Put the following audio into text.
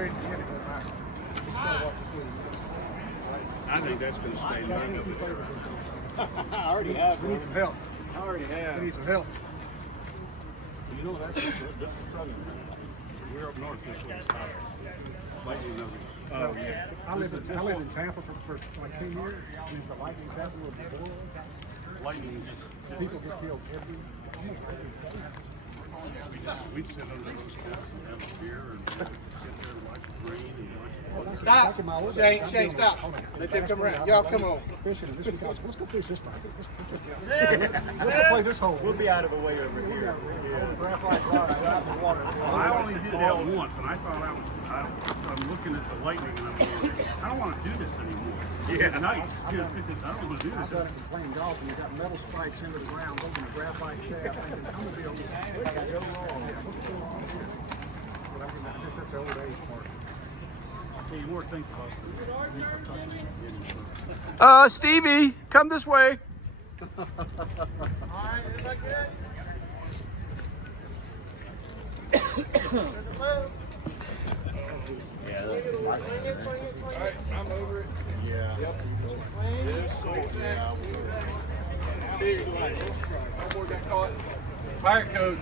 ready to get it. I think that's going to stay none of it. I already have. We need some help. I already have. We need some help. You know, that's the southern thing. We're up north this way. Lightning numbers. Oh, yeah. I lived in Tampa for like 10 years. And it's the lightning capital of the world. Lightning just, People get killed every we'd sit under those guys and have a beer and sit there and watch it rain and watch it. Stop. Shane, stop. Let them come around. Y'all come on. fishing. This week, let's go fish this part. Let's go play this hole. We'll be out of the way over here. I only did that once, and I thought I'm looking at the lightning, and I'm going, I don't want to do this anymore. Yeah. At night, I don't want to do I've done this. it from playing golf, and you got metal spikes into the ground, holding a graphite shaft. Thinking, I'm gonna be able to go wrong. Yeah, what's going on here? But I guess that's the old age part. I'll tell you more things about Stevie, come this way. Alright, I'm over it. Yeah. Yep. Fire code.